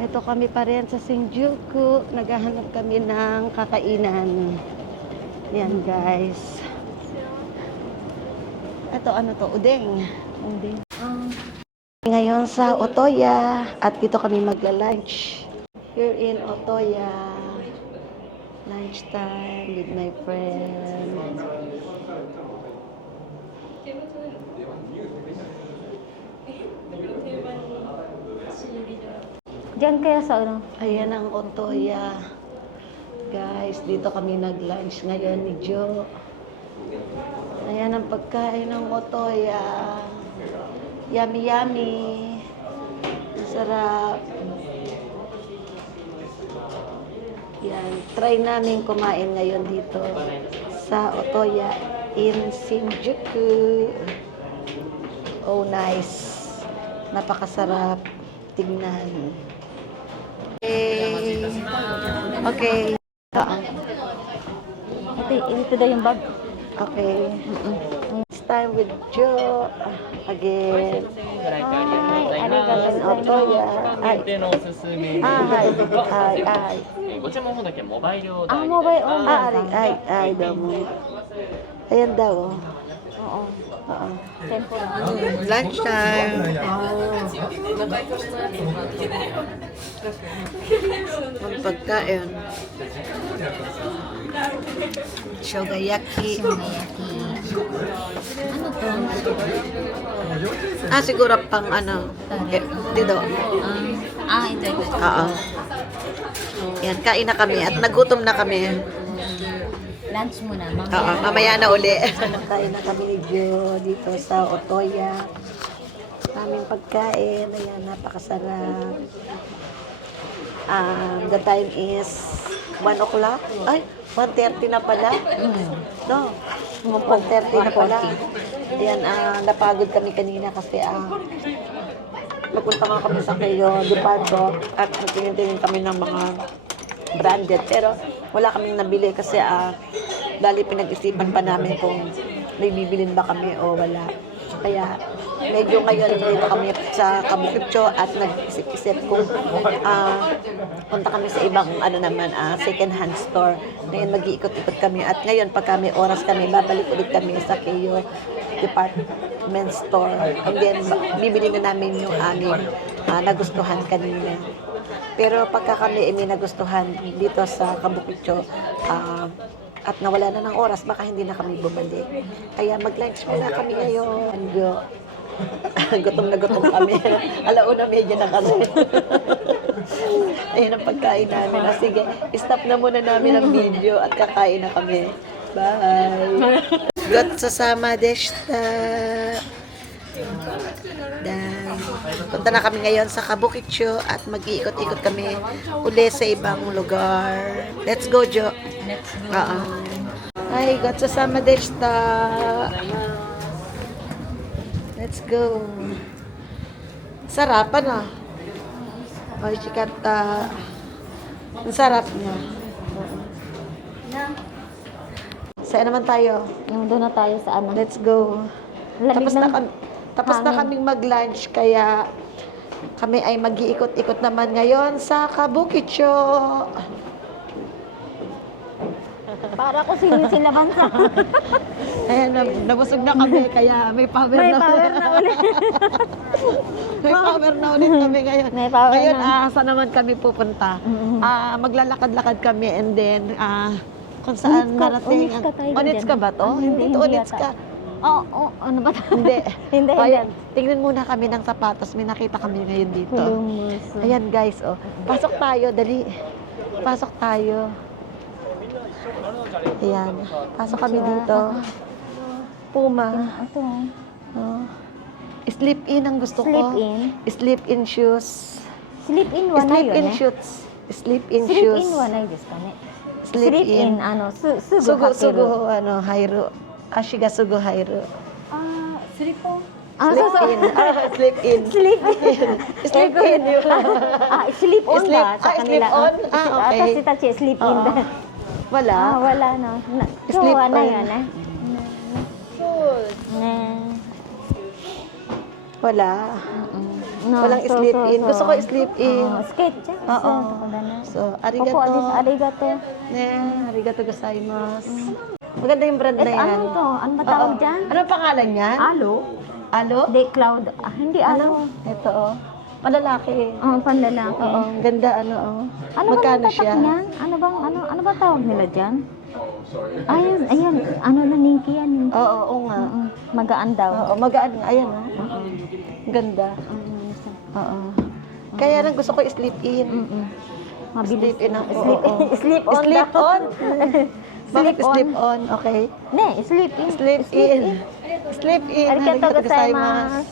Ito kami pa rin sa Shinjuku. Naghahanap kami ng kakainan. Yan guys. Ito ano to? Udeng. Udeng. Ngayon sa Otoya. At dito kami magla-lunch. Here in Otoya. Lunch time with my friend. Diyan kaya sa ano? Ayan ang Otoya. Guys, dito kami nag-lunch ngayon ni Jo. Ayan ang pagkain ng Otoya. Yummy, yummy. Sarap. Yan. Try namin kumain ngayon dito sa Otoya in Shinjuku. Oh, nice. Napakasarap tignan. Okay. Ito daw yung bag. Okay. It's time with Jo. Again. Hi, arigatou Otoya. Ay. 限定のおすすめで、はい。はい。はい。ご注文の方だけモバイルオーダー mobile order. Ay, daw mo. Ayan daw. Oo. Oo. Tempura. Lunch time. Ang pagkain. Shogayaki. Ano to? Siguro pang ano. Dito. Ito. Oo. Yan, kain na kami at nagutom na kami. Lunch muna. Oo, mamaya na uli. Kain na kami ni Jo dito sa Otoya. Aming pagkain. Ayan, napakasarap. The time is 1 o'clock. Ay, 1:30 na pala. No, 1:30 na pala. Ayan, napagod kami kanina kasi papunta nga kami sa kayo, Departo, at nagtingin-tingin kami ng mga branded. Pero wala kaming nabili kasi dali pinag-isipan pa namin kung may bibilin ba kami o wala. Kaya medyo ngayon dito kami sa Kabukitcho at nag-isip-isip kung punta kami sa ibang second hand store. Ngayon mag-iikot-ikot kami at ngayon pag kami oras kami, babalik ulit kami sa Keio department store. And then bibili na namin yung aming nagustuhan kanina. Pero pagka kami may nagustuhan dito sa Kabukitcho, at nawala na ng oras, baka hindi na kami bumalik. Kaya mag-lunch muna kami ngayon. Gutom na gutom kami. Alauna medyo na kami. Ayun ang pagkain namin. Sige, stop na muna namin ang video at kakain na kami. Bye! Got sasama deshita. Dan, punta na kami ngayon sa Kabukitcho at mag-iikot-ikot kami uli sa ibang lugar. Let's go, Jo. Let's go. Ay, got sasama deshita. Let's go. Sarapan Ay, chikata. Ang sarap niya. Saan naman tayo? Yung doon na tayo sa ano. Let's go. Lamig Tapos na kaming mag-lunch, kaya kami ay mag-iikot-ikot naman ngayon sa Kabukitcho. Para ko sila bansa. Ayan, nabusog na kami, kaya may power May na power na ulit. May power na ulit kami ngayon. May power Ngayon, na. saan naman kami pupunta? Maglalakad-lakad kami and then, kung saan marating. Onits ka ba to? Hindi to Onits ka. Ano ba? Hindi. Hindi. Ayan, tingnan muna kami ng sapatos. May nakita kami ngayon dito. Ayan guys, pasok tayo, dali. Pasok tayo. Ayan, pasok kami dito. Puma. Ito. Sleep-in ang gusto ko. Sleep-in? Sleep-in shoes. Sleep-in wanay Sleep-in yun shoes. Sleep-in shoes. Sleep-in wanay desu ka ne? Sleep-in. Sugo Sugo, Hairu. Ashiga sugo Hairu. Sleep-on. Sleep-in. Sleep-in. Sleep-in. Sleep-in yun. Sleep-on ba? Sa kanila. Sleep-on? Okay. Kasi tachi, sleep-in. Wala. Wala na. Sleep-on. Na yun eh. Wala. No, Walang sleep-in. Gusto ko sleep-in. Sketches. Oo. So, So, arigato. arigato. Ne, arigato gozaimasu. Maganda yung brand na Ito, yan. ano to? Ano ba tawag Oo. dyan? Anong pangalan niyan? Alo? Alo? Hindi, cloud. Ah, hindi alo. Ito, oh. Malalaki. Oo, panlalaki. Oo, ang ganda, ano, oh. Ano bang Magkano tatak siya? niyan? Ano ba tawag nila dyan? Ayun, ayan. Ano na, Ninky yan. Ninky. Oo nga. Magaan daw. Oo, magaan nga. Ayan, oh. Ang ganda. Oo. Kaya lang gusto ko sleep-in. Mabilis. Sleep-in ako. Sleep, Oo. sleep on. Sleep-on? Bakit Sleep on. sleep-on? Okay. Ne, sleep in. Sleep-in. Sleep-in. Arigato gozaimasu.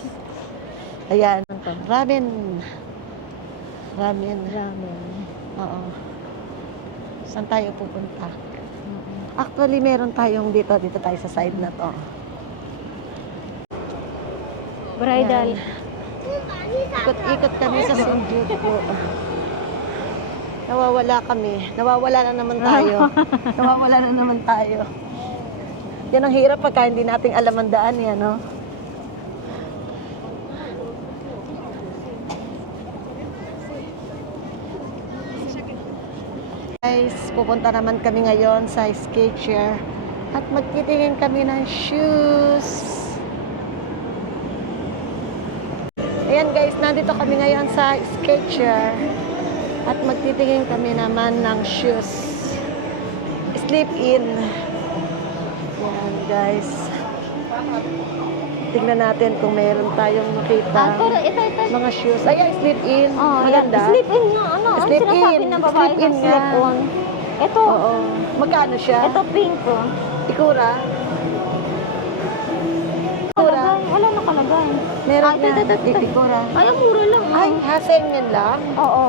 Ayan. Ramen. Ramen. Oo. Saan tayo pupunta? Actually, meron tayong dito tayo sa side na to. Bridal. Ikot-ikot kami sa Shinjuku. Nawawala kami. Nawawala na naman tayo. Nawawala na naman tayo. Yan ang hirap pagka hindi nating alam ang daan yan, no? Guys, pupunta naman kami ngayon sa Skechers at magtitingin kami ng shoes. Ayan guys, nandito kami ngayon sa Skechers at magtitingin kami naman ng shoes. Sleep-in. Ayan guys. Tingnan natin kung meron tayong makita. Ito. Mga shoes. Ayan, sleep-in. Oh, Maganda. Sleep in nga. Ano? Ang Sleep sinasabi in. ng babae Sleep in ng nga. sleep on. Ito. Oo. Magkano siya? Ito pink ko. Ikura? Ikura? Wala nakalagay. Meron ito. na. Ikura. Ay, ang mura lang. Ay, hasengin lang? Oo.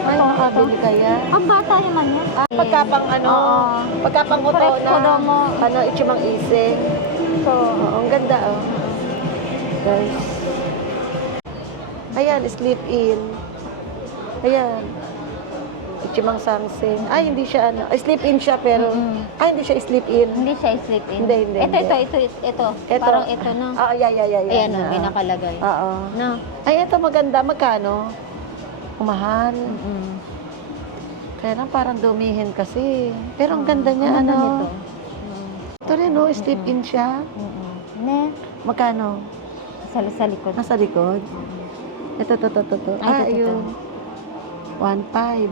Ay, makabili kaya? Ang bata naman yan. Pagkapang ano, Oo. pagkapang koto Correct, na, kodomo. ano, ichimang ising. So, Oo, ang ganda, oh. Guys. Ayan, sleep-in. Ayan. Ichimang sangsing. Ay, hindi siya, ano, ay, sleep-in siya, pero, ay, hindi siya sleep-in. hindi siya sleep in. Hindi. Ito. Parang ito na. Ah, yeah. Ayan o, Ah. may nakalagay. Oo. No. Ay, ito maganda. Magkano? Mahal. Kaya lang parang dumihin kasi. Pero ang ganda niya, ano. nito? Ito rin, no? Sleep-in siya. Ne. Magkano? Sa likod. Nasa likod? Ito. Ah, Ay, ito. ayun. 1.5.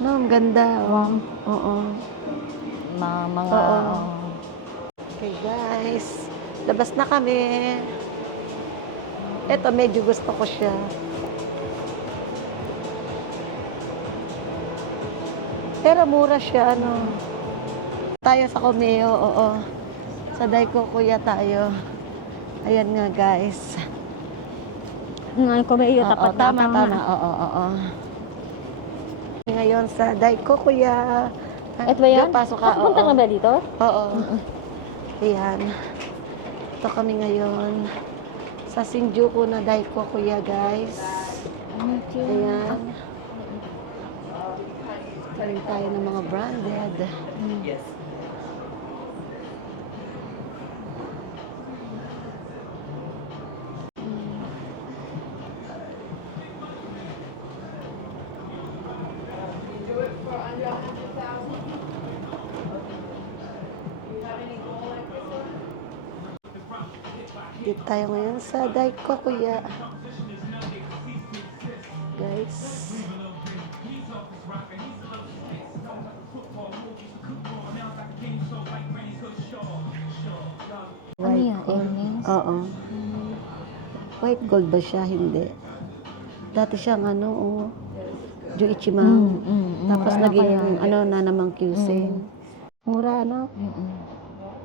No, ang ganda. Oh. Oo. Mga, Oo. Okay, guys. Labas na kami. Ito, medyo gusto ko siya. Pero mura siya, ano. Tayo sa Komeo, oo. Sa Daiko Kuya tayo. Ayan nga, guys. Ngayon ko may iyo, Oo, tapat tama. na. Oo. Ngayon sa Daiko Kuya. Ito ba yan? Diyan, pasok ka. Punta oo. ka ba dito? Oo. Ayan. Ito kami ngayon. Sa Shinjuku na Daiko Kuya, guys. Ayan. Kaling tayo ng mga branded. Yes. Dito tayo ngayon sa Daiko Kuya. Guys. Ano yan? Airlines? Oo. White gold ba siya? Hindi. Dati siyang ano, oh. Juichimang. Tapos Mura na naging, kaya. ano na namang Kyuseng. Mura, ano?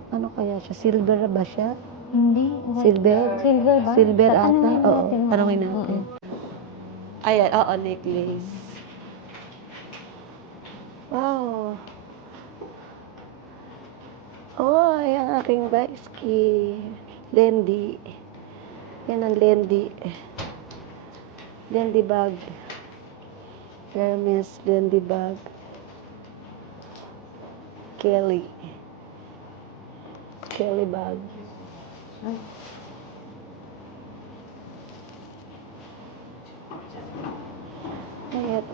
Ano kaya siya? Silver ba siya? Hindi. Silver? Silver ba? Silver ata? Tatanungin Oo. natin. Tanungin natin. Ayan, oo, necklace. Wow. Oh, ayan aking baiski. Lendi. Yan ang Lendi. Lendi bag. Hermes Lendi bag. Kelly. Kelly bag.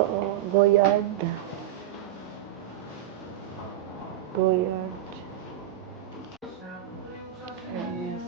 Oo, Goyard. Goyard. Hermes.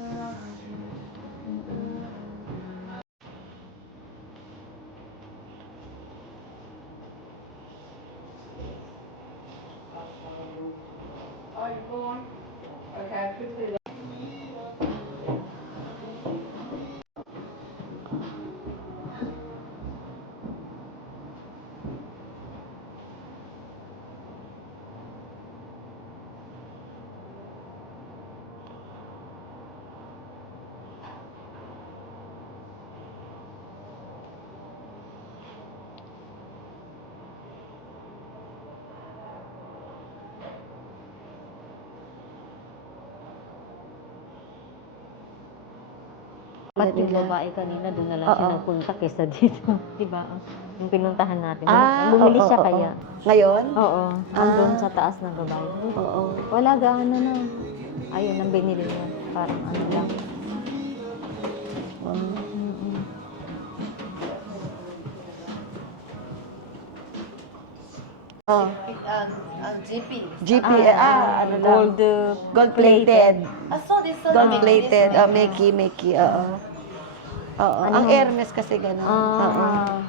Ba't yung Nila. babae kanina doon na lang Oo. siya nagpunta kaysa dito? Diba? Yung pinuntahan natin. Ah, Bumili oo, siya oo. kaya. Ngayon? Oo. Andun Ah. sa taas ng babae. Oo. Wala gaano na. Ayun ang binili niya. Parang ano lang. Mm-mm. Oh. GP, ano lang. Gold Gold-plated. Gold-plated. Ah. Makey, oo. Oo. Ano? Ang Hermes kasi gano'n. Oo. Ah.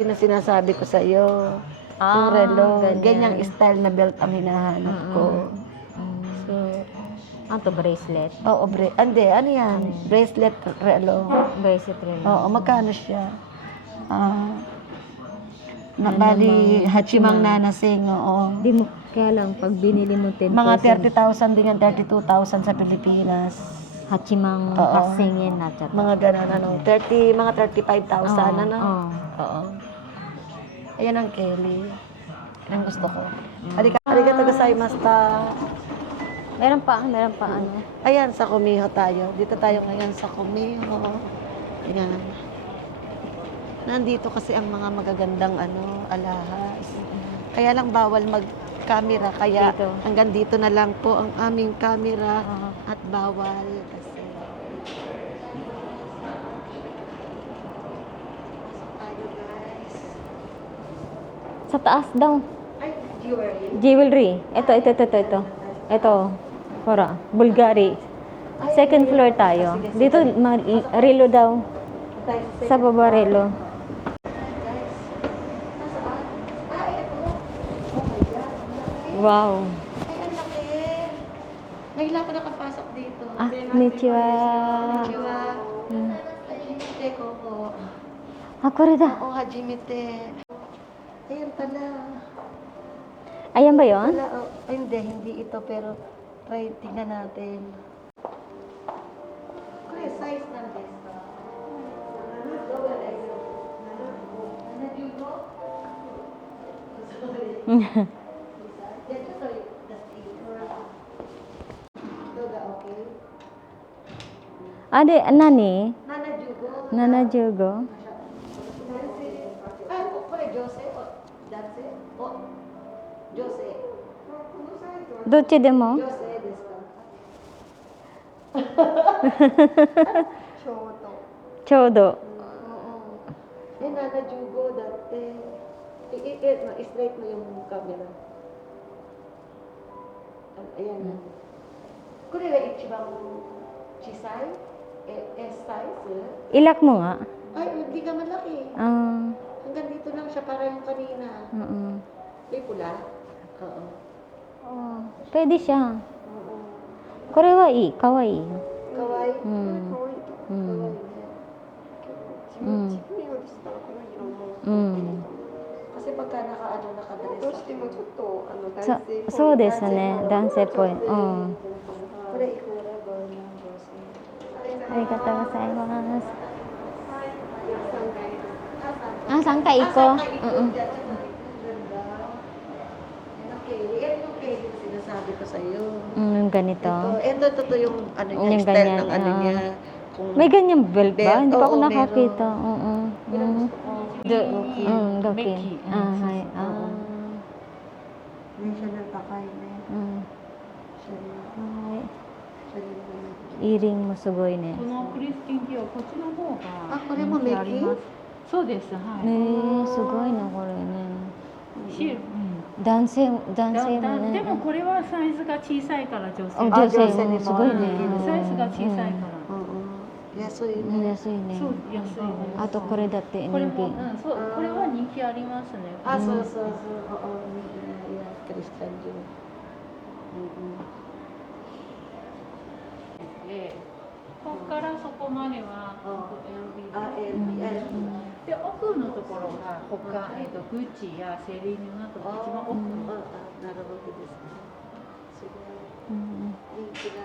Yun ang sinasabi ko sa iyo. Yung Ah, relo. ganyan. Ganyang style na belt ang hinahanap ko. Mm. So, Ano to, bracelet? oo, ano yan? Bracelet, relo. Bracelet rin. Oo, magkano siya? Bali, Hachimang Nanasing, oo. Di mo, kaya lang, pag binili mo 10%, Mga 30,000 din yan, 32,000 sa Pilipinas. Hachimang Oo. kasingin na chat. Mga ganun, mga 35,000, ano? Oo. Oo. Ayan ang Kelly. Yan ang gusto ko. Arigato gozaimashita. Meron pa ano. Ayan, sa Kumiho tayo. Dito tayo ngayon sa Kumiho. Ayan. Nandito kasi ang mga magagandang alahas. Kaya lang bawal mag-camera. Kaya Dito. hanggang dito na lang po ang aming camera at bawal kasi. Tayo guys. Sa taas daw. Ay, jewelry. Jewelry. Ito. Ito. Pura. Bulgari. Second floor tayo. Dito, relo daw. Sa baba relo. Wow. Ay, ang laki. Ngayon lang ako nakapasok dito. Ah, konnichiwa. Konnichiwa. Hmm. Hajimite ko po. Ako rin da. Oo, hajimite. Ayan pala. Ayan ba yun? Wala, ay, hindi ito, pero try, tingnan natin. Kaya size ng deska. Ade, nani? Nanajugo. Nana Jugo. Ah,これ女性男性女性 Doche de mo? 女性ですかちょうど Chodo. nanajugo dati. Straight mo yung camera. Ayan. これが一番小さいS size. Ilak mo nga. Ay, hindi ka malaki. Ah, Hanggang dito lang siya para yung kanina. May pula? Oo. Oh, pwede siya. Oo. これはいい。かわいい。 Kawaii? Mm. Kawaii. Mm. Kawaii. Mm. Mm. Kasi pagka nakadress.そうですね。男性っぽい。うん。これいくらゴールドンゴスありがとうございます。Ah, saan ka iko? Yan yung Kelly na sinasabi ko sa'yo. Yung ganito. Ito yung Yung style ganyan, ng niya. Kung May ganyang belt ba? Belt, Hindi pa ako oo, nakakita. meron. Oo. Yun ang gusto ko. Doki. Ah, hay. Ah. Hindi siya nagpakain eh. Siya rin. Hay. Siya rin. Earring mo sugoy ne. このクリスティンキーはこっちの方があ、これもメキそうです。はい。すごいなこれね。シール。男性もだね。でもこれはサイズが小さいから女性。女性女性にももすごいね。サイズが小さいから。安いうんね。安いね。そう安いね。あとこれだって人これも気。そうこれは人気ありますね。そうそうそう。クリスチャンジュ。ここからそこまでは LBL。で奥のところが他グッチやセリーヌなど一番奥。なるほどですね。すごい。人気な。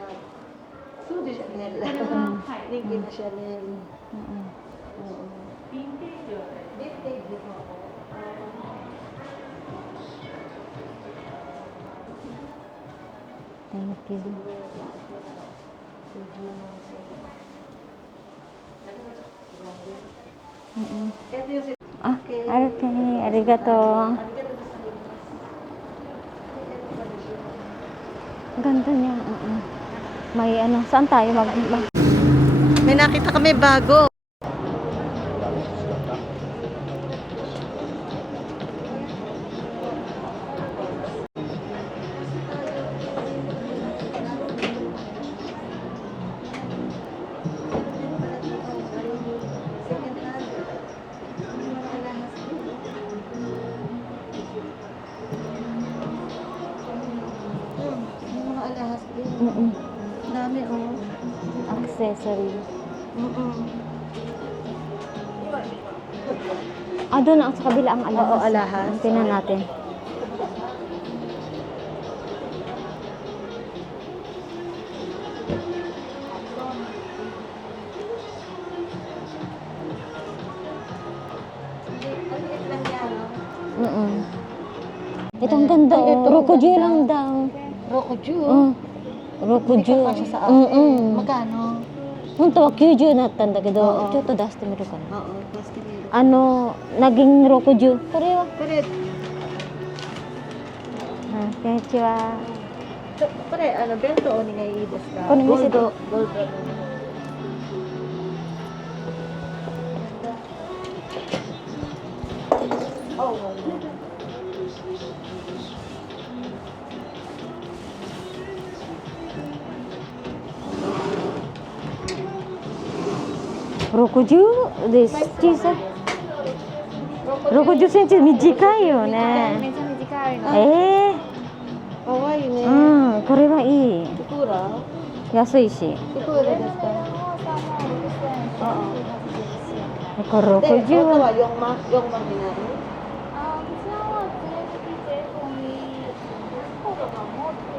そうですシャネル。ね。これははい。人気のシャネル。ヴィンテージはヴィンテージの。Thank you. あ、okay. ありがとう. Ganda niya. May ano, saan tayo May nakita kami bago. Yung mga alahas din. Dami, oh. accessory. Ah, doon ang sa kabila ang alahas. Oo, alahas. Tingnan natin. Ito ang ganda. Rokuju lang daw. Rokuju? Rokuju. Hindi ka kasya sa akin. Magkano? 本当は90だったんだけど、ちょっと出してみるかな。 Oo, basta meron. Naging 60. これは。 Pare, こんにちは。 pare, bento o ningay idas ka? これ見せて。 Gold. Oh, Rokuju です。小さい。60センチ短いよね。めちゃ短いの。kawaii ne. これはいい。 Ikura? 安いし。 Ikura desu ka? Oo. これ De, 60 ito は。 yung mang hinari. あ、こちらは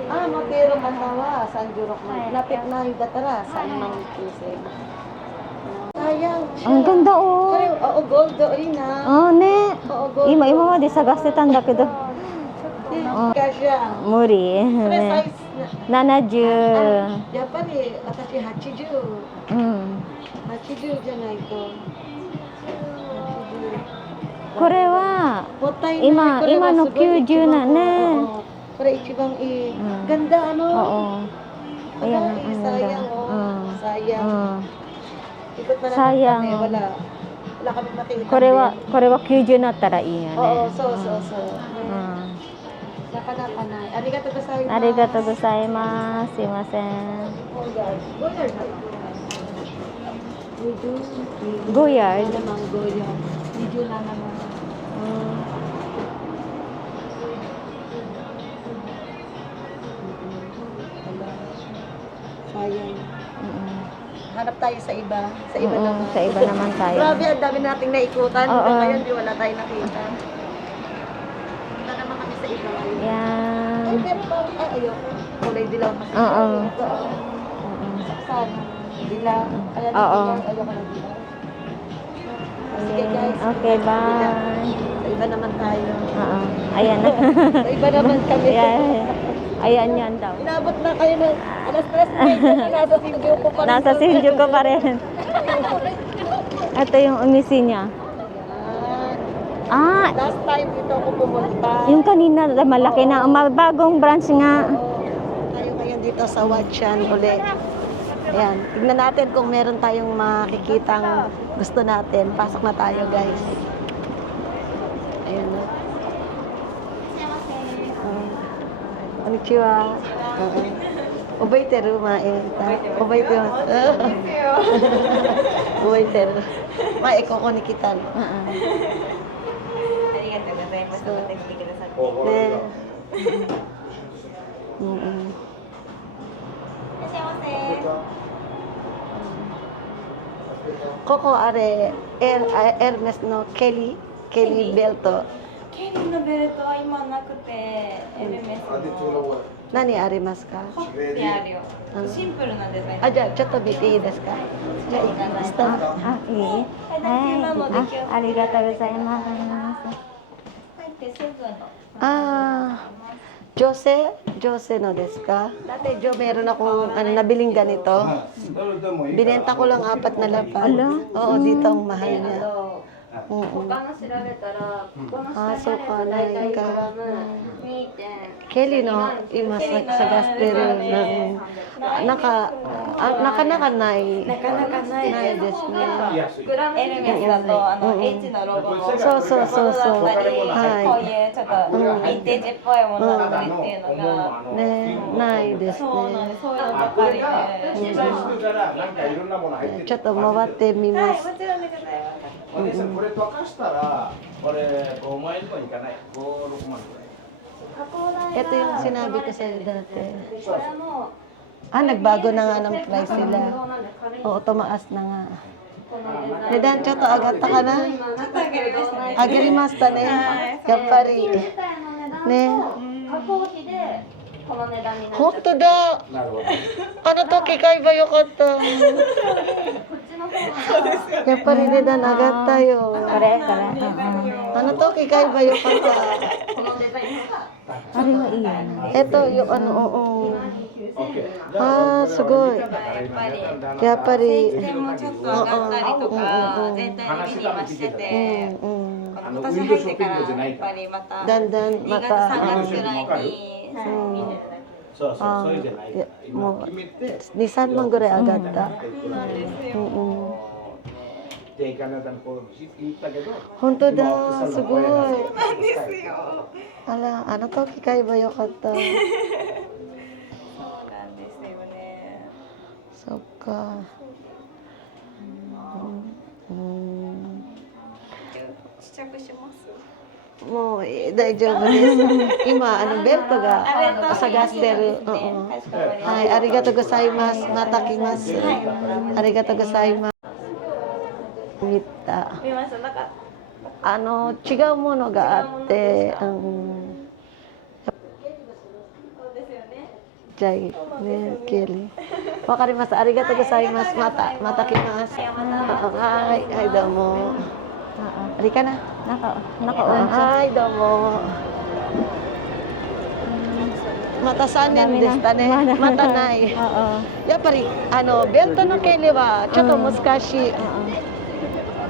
Ah, 全部Matero Matawa, San Jurok man. Lapit na yung datara, San Mang Kisem. Sayang siya. Ang ganda Kaya, oo, gold do ina. ね。 Oo, gold. 今まで探してたんだけど、 Kasya. 無理。 Pero ね。 size na. 70。 Japan atashi 80. 80じゃないと。これはもったいない。今これはのすごい一90番なね。oo. これ一番いい。Ganda ano? Oo. Ayan, Ay, ang sayang ganda. oh. Sayang. Ikot na naman Sayang. kami. Wala kami makikita. これは90になったらいいよね。 Oo, so. うん。 Nakanaka na. Arigato gozaimasu. ありがとうございます。すいません。 Goyard na lang. Goyard? Wala namang Goyard. Medyo na naman. Sayang. Hanap tayo sa iba. Sa iba naman. Sa iba naman tayo. Grabe, ang dami nating naikutan. Oo. Ngayon, di wala tayo nakita. Punta naman kami sa iba ngayon. Ay, Yan. pero ayoko. Kulay dilaw kasi. Oo. Saksan. Dilaw. Kaya Oo. ayoko ng dilaw. Sige guys. Okay, bye. Sa iba naman tayo. Oo. Ayan na. Sa iba naman kami. Ayan yan daw. Inabot na kayo ng alas 3:30. Nasa Shinjuku pa rin. Nasa Shinjuku pa rin. Ito yung umisi niya. Yan. Last time dito ako pumunta. Yung kanina malaki na. Bagong branch nga. Tayo ngayon dito sa Wadshan uli. Ayan. Tignan natin kung meron tayong makikitang gusto natin. Pasok na tayo, guys. Ayun na. Konnichiwa. Obaiteru, mae. Obaiteru. Obaiteru. Mae, koko ni kita. Ne. Koko are Hermes no Kellyベルト。ケリーのベルトは今なくて、エルメスの何ありますか？ホッてあるよ。シンプルなデザイン。あ、じゃあちょっと見ていいですか？じゃあいいかな。スタンプ。あ、いい？はい。ありがとうございます。入ってセブンの。Ah, Jose no desu ka? Dati Jo, meron akong nabiling ganito. Binenta ko lang 4 na lapad. Oo, dito ang mahal niya. Oo. Ah, so ka na ka. Kelly no, ima sa gasteru ng naka-nakanay. なかなかないないですね。エルメスだとH のロゴのそうそうそうそう。だったり、はいこういうちょっとヴィンテージっぽいものだったりっていうのが、ね、ないですそうなんねです。そういうのばかりで。ちょっと回ってみます。もちろんでございます。お姉さんこれ溶かしたらこれ5万円とかいかない5、6万くらい Ito yung sinabi ko sa'yo dati. Ah, nagbago na nga ng price nila. Oo, tumaas na nga. Nedan,ちょっと上がったかな? ちょっと上がりましたね。上がりましたね。やっぱり。ね。本当だ。なるほどあの時買えばよかった。やっぱり値段上がったよ。これ。あの時買えばよかった。あれはいいよね。Ito yung oo. OK Ah, すごい。やっぱり。定期点もちょっと上がったりとか、全体的に今してて、今年入ってからやっぱりまただんだん2月また。 3月ぐらいにそうそうそういうじゃないから今もう決めて2、3万ぐらい上がった。そうなんですよ。定価値のこう言ったけど本当だ、すごい。なんですよ。あら、あの時買えばよかった。そうなんですよね。そっか。試着します。もう大丈夫です。今ベルトが探してる。はい、ありがとうございます。また来ます。ありがとうございます。見た。見ました。なんか違うものがあって、そうですよね。じゃあね、ケリー。わかります。ありがとうございます。また来ます。はい、はいどうも。あれかな。はいどうも。また3年でしたね。またない。やっぱりベルトのケリーはちょっと難しい。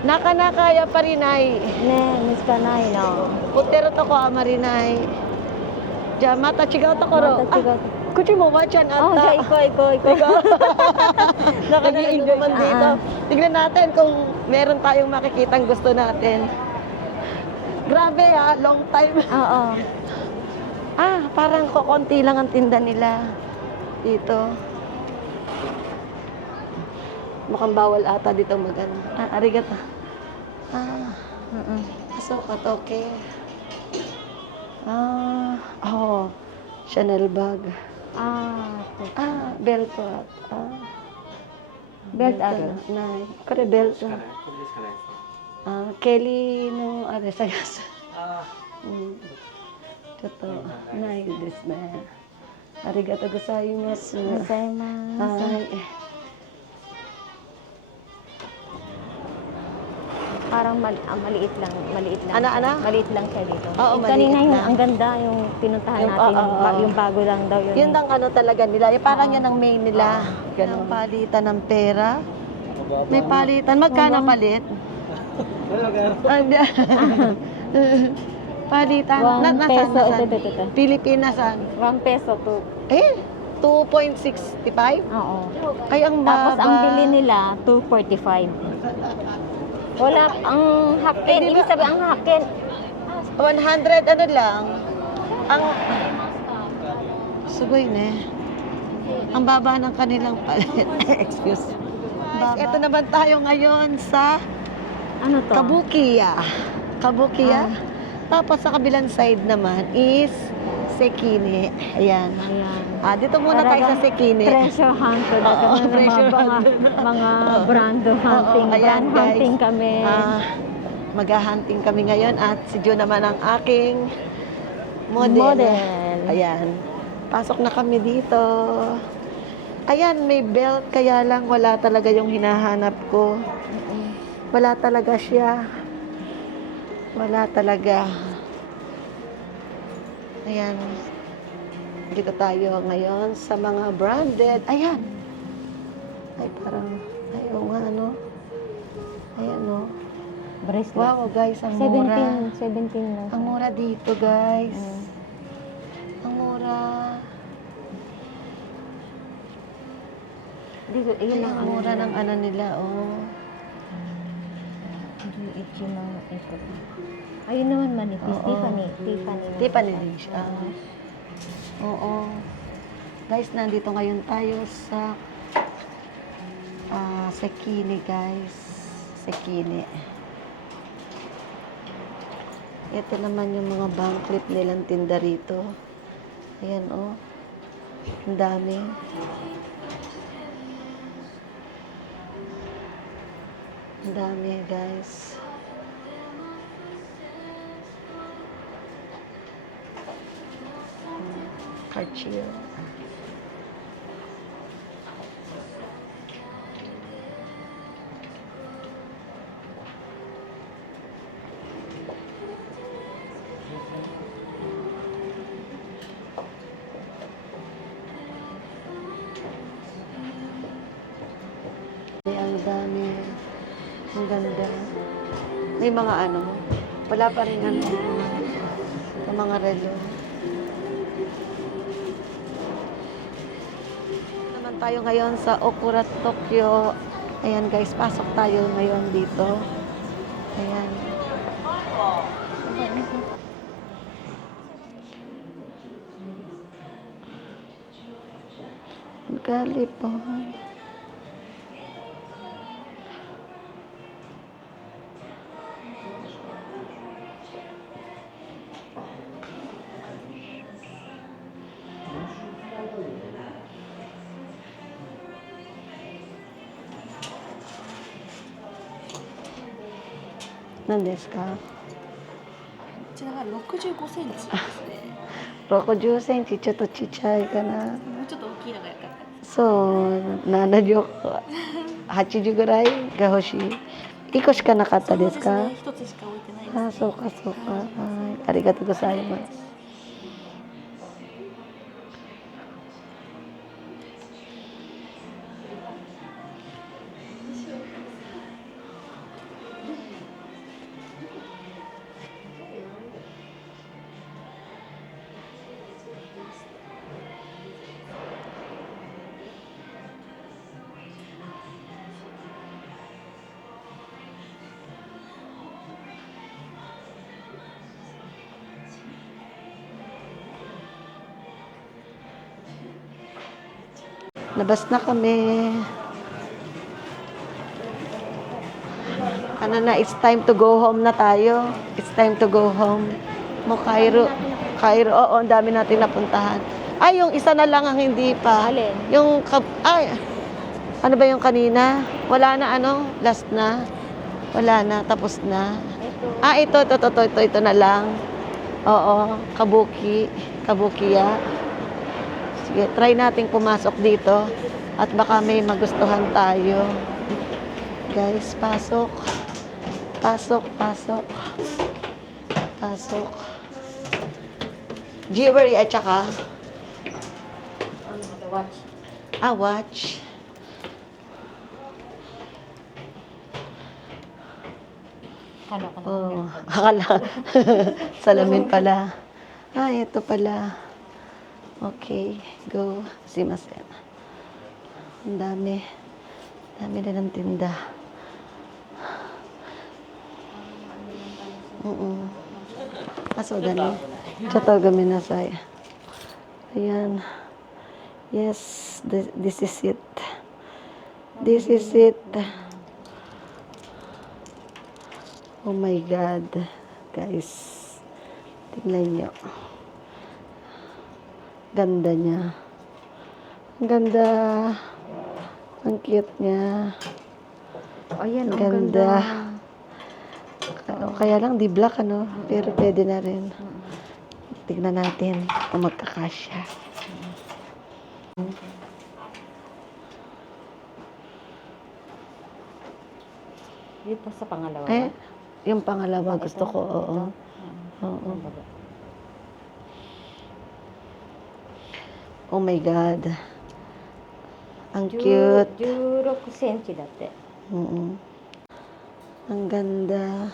なかなかやっぱりない。ね、見つかないな。売ってるとこあまりない。じゃあまた違うところ。Kuchi mo ba dyan ata? Oh, ikaw. Nag-iingo man dito. Tignan natin kung meron tayong makikitang gusto natin. Grabe long time. Oo. Parang konti lang ang tinda nila dito. Mukhang bawal ata dito mag-ano. Arigato. So, katoke. Chanel bag. Belt. Belt ある。ない。これベルト。これでしかないですね。ケリーのあれ探す。ちょっとないですね。ありがとうございます。ございます。はい。Parang maliit lang. Ano? Maliit lang siya dito. Oo, Yung kanina maliit yung lang. ang ganda yung pinuntahan Yung- natin. oo. Yung bago lang daw yun. Yun ang talaga nila. Parang yan ang main nila. Ganong palitan ng pera. May palitan. Magkano palit? Palitan. 1 peso. Nasaan? Ito. Pilipinasan. 1 peso to. 2.65? Oo. Kaya ang Tapos baba. ang bili nila, 2.45. Wala ang hakin. Eh, di ba- Ibig sabihin ang hakin. 100 ano lang. Ang Sugoy ne. Ang baba ng kanilang palit. Excuse. Guys, ito naman tayo ngayon sa Ano to? Kabukiya. Kabukiya. Tapos sa kabilang side naman is Sekine. Ayan. Ayan. Dito muna tayo sa Talagang Sekine. Treasure hunter. Dati Oo, na treasure mga, hunter. mga brand hunting. Oo, ayan, Brand guys. hunting kami. Mag-hunting kami ngayon at si Jo naman ang aking model. Ayan. Pasok na kami dito. Ayan, may belt. Kaya lang wala talaga yung hinahanap ko. Wala talaga siya. Wala talaga. Ayan. Dito tayo ngayon sa mga branded. Ayan. Ay, parang, ayaw nga, ano. Ayan, no. Bracelet. Wow, guys, ang mura. 17 lang. Ang mura dito, guys. Ang mura. Dito, iyon ang Ang mura ng ano nila, oh. Ichi ng ito. Ayun naman manipis. Oo. Tiffany. Tiffany din siya. Oo. Guys, nandito ngayon tayo sa Sekine, guys. Sekine. Ito naman yung mga bank clip nilang tinda rito. Ayan, oh. Ang dami. Ang dami, guys. Cartier. Ang dami. Ang ganda. May mga ano, wala pa rin ano, yung mga relo. Naman tayo ngayon sa Okura, Tokyo. Ayan guys, pasok tayo ngayon dito. Ayan. Galipon.何ですか？こちらが65センチですね。 60センチちょっとちっちゃいかな。もうちょっと大きいのが良かったです。そう、70、80ぐらいが欲しい。1個しかなかったですか？そうですね、一つしか置いてないです、ね。あ、そうかそうか。はい、ありがとうございます。Labas na kami. Ano na, it's time to go home na tayo. It's time to go home. Cairo. Cairo, oo, ang dami natin napuntahan. Ay, yung isa na lang ang hindi pa. Alin? Yung, ano ba yung kanina? Wala na ano? Last na? Wala na, tapos na. Ito. Ito na lang. Oo, Kabuki. Kabukiya. Sige, try nating pumasok dito at baka may magustuhan tayo. Guys, pasok. Pasok. Jewelry at saka Watch. watch. Kala ko na. Oh, akala. Salamin pala. Ito pala. Okay, go. Simasen. Ang dami. Dami na ng tinda. あ、そうだね。ちょっとごめんなさい。Ayan. Yes, this is it. This is it. Oh my God. Guys. Tingnan nyo. Ganda niya. Ang ganda. Ang cute niya. Ayan, ang Ganda. ganda. Kaya lang di black ano, pero pwede na rin. Tignan natin kung magkakasya. Yun pa sa pangalawa. Eh, yung pangalawa gusto ko, oo. Oo. Oh my God. Ang cute. 16センチだって。 Ang ganda.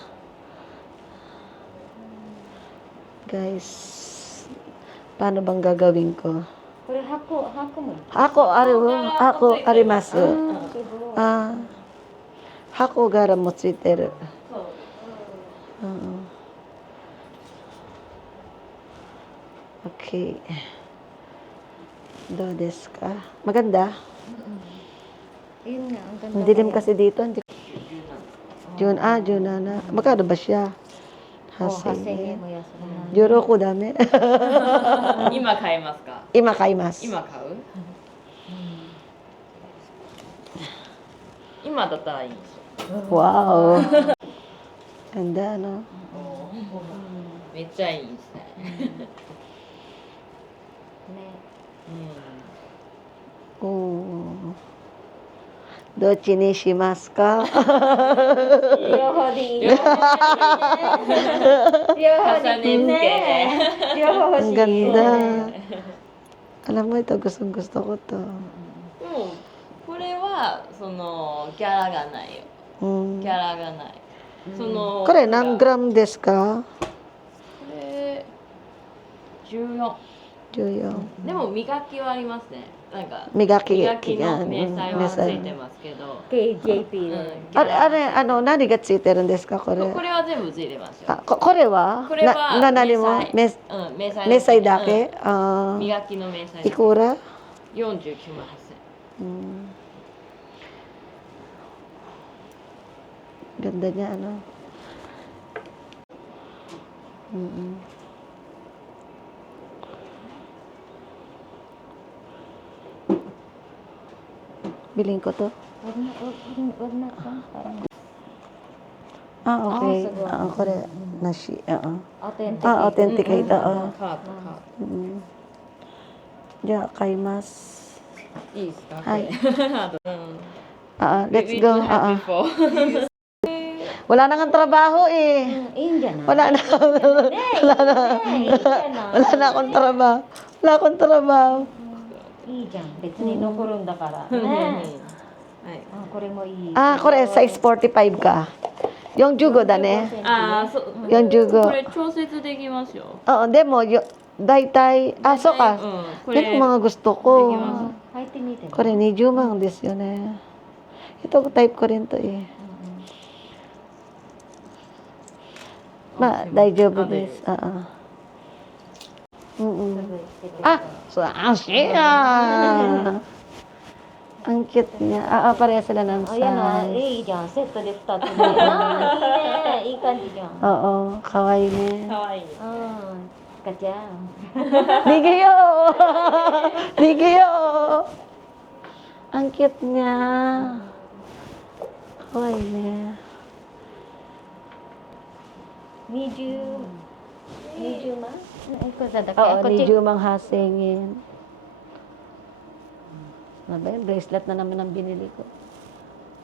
Guys, paano bang gagawin ko? これ箱も。 Ako, arimasu. Ah, hako gara mo tsuiteru. Oo. Okay. Do desu ka? Maganda? Yun nga, ang ganda. Ang dilim kasi dito. Jun na. Magkano ba siya? 8,000 Hasing. 円も安くない。Juro ko dami. 今買いますか？ Ima kaimasu. 今買う？今だったらいいんですよ。 Wow. Ganda, no? めっちゃいいですね。ね。 Oh. Dochi ni shimasu ka? 両方でいいね。両方でいいね。両方欲 Ang しい。 ganda. Alam mo, ito gustong-gusto ko to. でもこれはそのギャラがないよ。 Mm. ギャラがない。そのこれ何グラムですか？これ14。 14. でも磨きはありますね。なんか磨き磨きの明細はついて明細ますけど。 KJP で。あれ、何がついてるんですか、これ？これは全部ついてますよ。あ、これは？これは何も？明細明細だけ？あ磨きの明細だけ。いくら？ 49万8000。Ganda niya, ano? Biling ko to? Wag na to. Parang Okay. siguro. Kore, nashi. authentic. Authenticate. カードカーじゃあ、買います。ド。いいですか？はいこれあとLet's go. Wala na kang trabaho eh. いいんじゃない？ Wala na. いいじゃない。 Wala na akong trabaho. Wala akong trabaho. いいじゃん。別に残るんだから。ね。はい。あ、これもいい。これ、size 45 か。45だね。ああ、そう。 45。これ調節できますよ。でも、大体、そうか。これでもmga gusto ko. 履いてみて。これ20万ですよね。Ito, type ko rin to eh. まあ、大丈夫です。siya! Ang cute niya. Pareha sila ng size. いいじゃん。セットで2つで。いいね。いい感じじゃん。Oo, kawaii ne. かわいい。ガチャン。 Nigiyo! Nigiyo! Ang cute niya. Kawaii ne. 20万？いくらだっけ？ Oo, こっち。 medyo manghasingin. Ano ba yun? Bracelet na naman ang binili ko.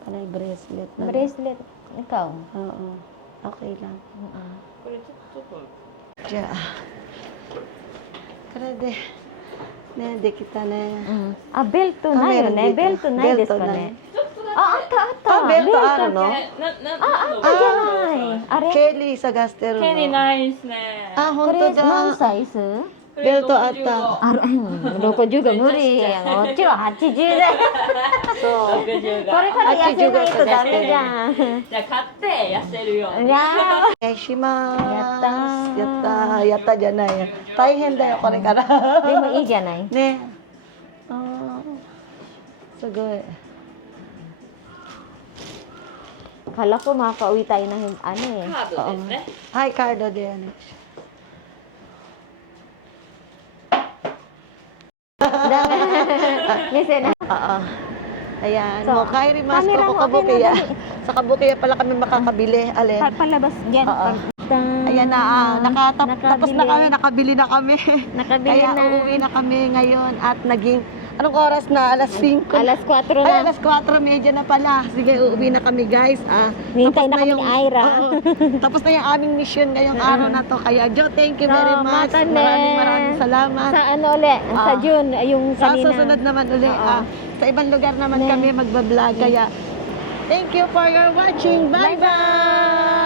Panay bracelet na. ブレスレット。ikaw? Oo. Okay lang. これちょっと。 じゃあ。これで、ね、できたね。あ、ベルトないよね。ベルトないですかね。あった。ベルトあるの？あったじゃない。あれ？ケリー探してるの。ケリないですね。あ、これ本当だ。何サイズ？こベルトあった。ある、60が無理やん。こっちは80だ。そう。これから痩せないとダメじゃん。じゃあ買って痩せるように。いやお願いします。やったーやったー。やったじゃないよ。大変だよ、これから。ーでもいいじゃない。ね。あーすごい。 Kala ko makauwi tayo ng ano eh. カードですね。はい、カードでお願いしMisa na. ます。Oo. Ayan, So, mo kairi mas camera ko mo, kabukiya. okay na, Sa kabukiya pala kami makakabili. Alin? Palabas dyan. Oo. Ayan na, tapos na kami, nakabili na kami. Nakabili Kaya na. uuwi na kami ngayon at naging, anong oras na? Alas 5. Alas 4 na. Ay, alas 4:30 na pala. Sige, uuwi na kami guys. Hintay na kami ni Ira. Oo, tapos na yung aming mission ngayong araw na to. Kaya Jo, thank you very much. Salamat, Maraming salamat. Sa ano ulit? Sa June, yung Sa kanina. susunod naman uli. Oo. Sa ibang lugar naman kami magbablog. Kaya, thank you for your watching. Bye-bye!